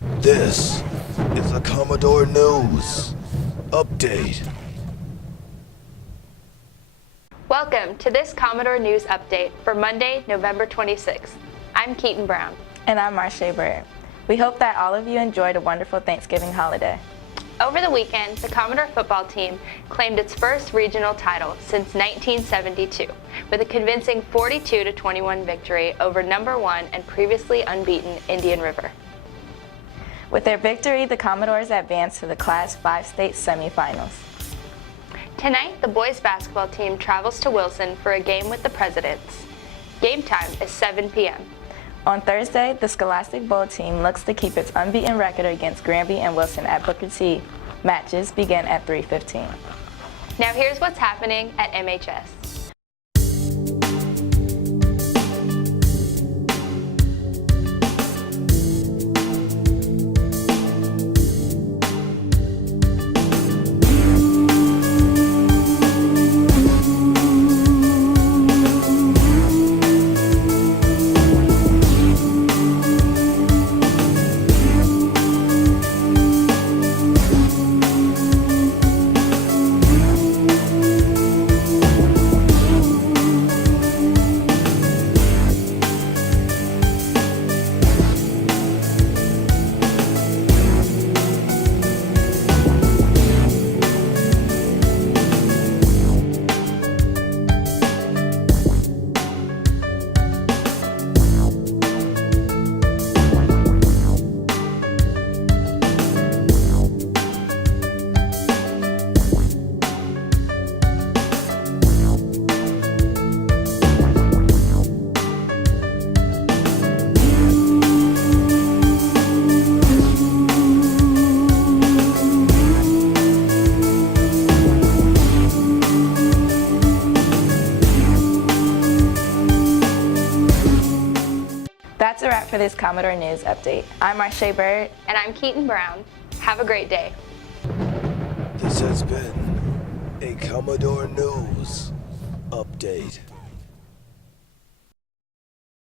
This is the Commodore News Update. Welcome to this Commodore News Update for Monday, November 26th. I'm Keaton Brown. And I'm Marcia Bird. We hope that all of you enjoyed a wonderful Thanksgiving holiday. Over the weekend, the Commodore football team claimed its first regional title since 1972 with a convincing 42-21 victory over number 1 and previously unbeaten Indian River. With their victory, the Commodores advanced to the Class 5 state semifinals. Tonight, the boys basketball team travels to Wilson for a game with the Presidents. Game time is 7 p.m. On Thursday, the Scholastic Bowl team looks to keep its unbeaten record against Granby and Wilson at Booker T. Matches begin at 3:15. Now here's what's happening at MHS. That's a wrap for this Commodore News Update. I'm Marcia Bird. And I'm Keaton Brown. Have a great day. This has been a Commodore News Update.